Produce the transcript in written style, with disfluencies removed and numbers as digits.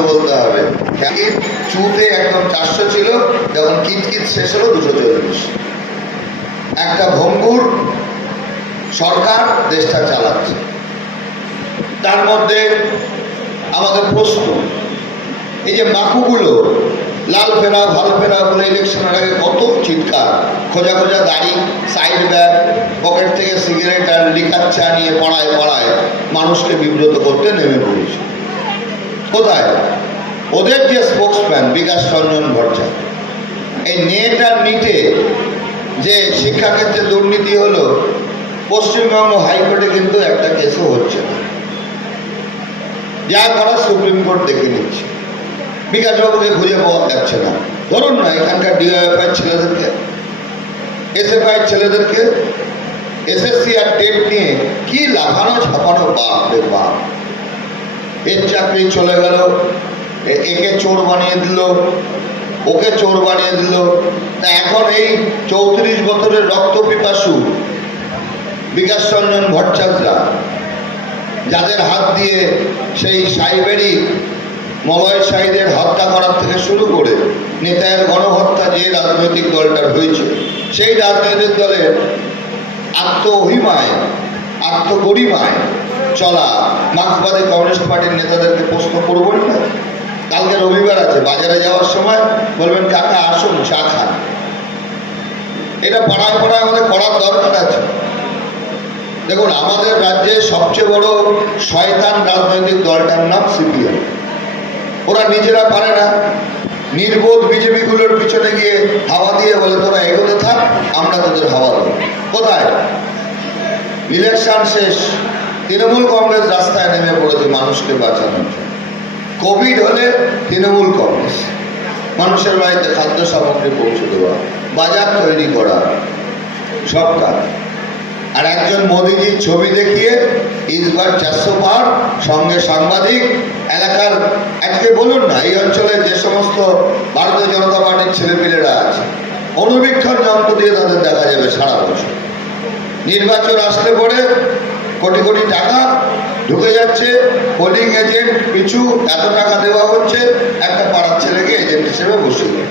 ইংলিশে বলতে হবে। চুতে একদম 400 ছিল, যখন কিটকিট শেষ হলো 240। একটা ভঙ্গুর সরকার দেশটা চালাচ্ছে। তার মধ্যে আমাদের প্রশ্ন, এই যে মাকুগুলো লাল ফেরা ভালো ফেরা বলে ইলেকশনের আগে কত চিৎকার, খোঁজা খোঁজা দাড়ি, সাইড ব্যাগ, পকেট থেকে সিগারেট আর লিকার চা নিয়ে পাড়ায় পাড়ায় মানুষকে বিব্রত করতে নেমে পড়েছে। কোথায় ওদের যে স্পোক্সম্যান বিকাশ রঞ্জন ভট্টাচার্য, এই নেট আর নিটে যে শিক্ষাক্ষেত্রে দুর্নীতি হলো, পশ্চিমবঙ্গ হাইকোর্টে কিন্তু একটা কেসও হচ্ছে না। যা করা সুপ্রিম কোর্ট দেখে নিচ্ছে। বিকাশবাবুকে খুঁজে পাওয়া যাচ্ছে না। ধরুন না এখানকার ডিওএফআই ছেলেদেরকে, এসএফআই ছেলেদেরকে এসএসসি আর টেট নিয়ে কি লাফানো ছাপানো, বাপ রে বাপ। এর চাকরি চলে গেল, একে চোর বানিয়ে দিল, ওকে চোর বানিয়ে দিল। তা এখন এই 34 বছরের রক্ত পিপাসু বিকাশ রঞ্জন ভট্টাচার্যরা, যাদের হাত দিয়ে সেই সাইবেরি মলয় শাহীদের হত্যা করার থেকে শুরু করে নেতায়ের গণহত্যা যে রাজনৈতিক দলটার হয়েছে, সেই রাজনৈতিক দলের আত্মঅভিমায় আত্মগরিমায় চলা মার্ক্সবাদী কমিউনিস্ট পার্টির নেতাদেরকে প্রশ্ন করবেন না? কালকে রবিবার আছে, বাজারে যাওয়ার সময় বলবেন কাকা আসুন চা খান। এটা পাড়ায় পাড়ায় আমাদের করার দরকার আছে। দেখুন, আমাদের রাজ্যে সবচেয়ে বড় শয়তান রাজনৈতিক দলটার নাম সিপিএম। ওরা নিজেরা পারে না, নির্বোধ বিজেপি গুলোর পিছনে গিয়ে হাওয়া দিয়ে বলে তোরা এগোতে থাক, আমরা তোদের হাওয়া দেব। কোথায়? ইলেকশন শেষ, তৃণমূল কংগ্রেস রাস্তায় নেমে পড়েছে মানুষকে বাঁচানোর জন্য। কোভিড হলে তৃণমূল কংগ্রেস মানুষের বাড়িতে খাদ্য সামগ্রী পৌঁছে দেওয়া, বাজার তৈরি করা, সব কাজ। আর একজন মোদিজির ছবি দেখিয়ে ইসবার 400 পার, সঙ্গে সাংবাদিক, এলাকার আজকে বলুন না এই অঞ্চলে যে সমস্ত ভারতীয় জনতা পার্টির ছেলেপিলেরা আছে, অনুবীক্ষণ যন্ত্র দিয়ে তাদের দেখা যাবে সারা বছর। নির্বাচন আসলে পরে কোটি কোটি টাকা ঢুকে যাচ্ছে, পোলিং এজেন্ট পিছু এত টাকা দেওয়া হচ্ছে, একটা পাড়ার ছেলেকে এজেন্ট হিসেবে বসিয়ে দেয়।